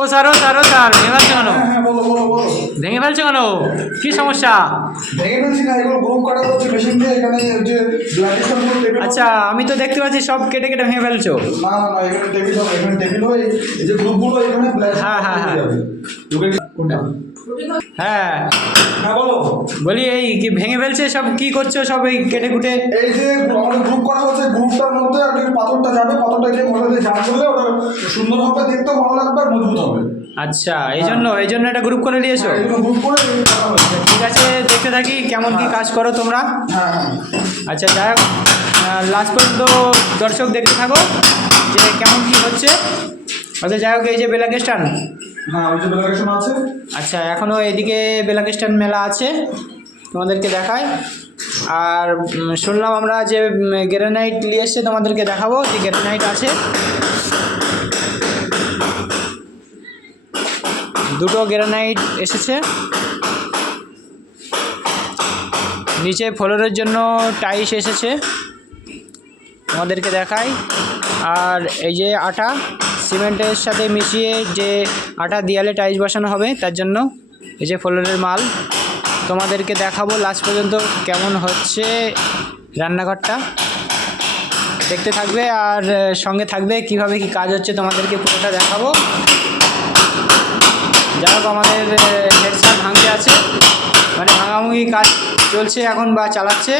ও sir ভেঙে ফেলছো কেন? হ্যাঁ বলো বলো বলো। ভেঙে ফেলছো কেন? কি সমস্যা? ভেঙে ফেলছি না, এগুলো গ্রুপ কাটা হচ্ছে মেশিন দিয়ে, এখানে যে ব্ল্যাকেশনগুলো টেবিল। আচ্ছা, আমি তো দেখতে পাচ্ছি সব কেটে কেটে ভেঙে ফেলছো। না না না, এখানে টেবিল হবে, এখানে টেবিল হয়, এই যে গ্রুপগুলো এখানে ব্ল্যাক। হ্যাঁ, হ্যাঁ, হ্যাঁ। কোনটা? হ্যাঁ, হ্যাঁ বলো। বলি এই কি ভেঙে ফেলছে সব, কি করছো সব এই কেটে কুটে? এই যে আমাদের গ্রুপ করা হচ্ছে, গ্রুপটার মধ্যে আর কি পাথরটা যাবে, পাথরটা গিয়ে মধ্যে জাম করলে ওটা সুন্দর হবে, দেখতেও ভালো লাগবে আর মজবুত হবে। আচ্ছা, এই জন্য একটা গ্রুপ করে নিয়েছো। হ্যাঁ, এগুলো গ্রুপ করে এগুলো করা হচ্ছে। ঠিক আছে, দেখতে থাকি কেমন কি কাজ করো তোমরা। হ্যাঁ হ্যাঁ আচ্ছা, যাই হোক, লাস্ট পর্যন্ত দর্শক দেখতে থাকো যে কেমন কি হচ্ছে। আচ্ছা, যাই হোক, এই যে বেলাক স্ট্যান্ড। হ্যাঁ, ওই যে ব্ল্যাকেশন আছে। আচ্ছা, এখনও এদিকে বেলাক স্ট্যান্ড মেলা আছে, তোমাদেরকে দেখায়। আর শুনলাম আমরা যে গ্রানাইট নিয়ে এসছে, তোমাদেরকে দেখাবো যে গ্রানাইট আছে। দুটো গ্রানাইট এসেছে। নিচে ফ্লোরের জন্য টাইলস এসেছে, তোমাদেরকে দেখাই। আর এই যে আটা, সিমেন্টের সাথে মিশিয়ে যে আটা দেয়ালে টাইলস বসানো হবে, তার জন্য এই যে ফ্লোরের মাল তোমাদেরকে দেখাবো লাস্ট পর্যন্ত কেমন হচ্ছে রান্নাঘরটা। দেখতে থাকবে আর সঙ্গে থাকবে, কিভাবে কি কাজ হচ্ছে তোমাদেরকে পুরোটা দেখাবো। যাই হোক, আমাদের হেড স্যার ভাঙতে আছে, মানে ভাঙাভাঙি কাজ চলছে এখন বা চালাচ্ছে।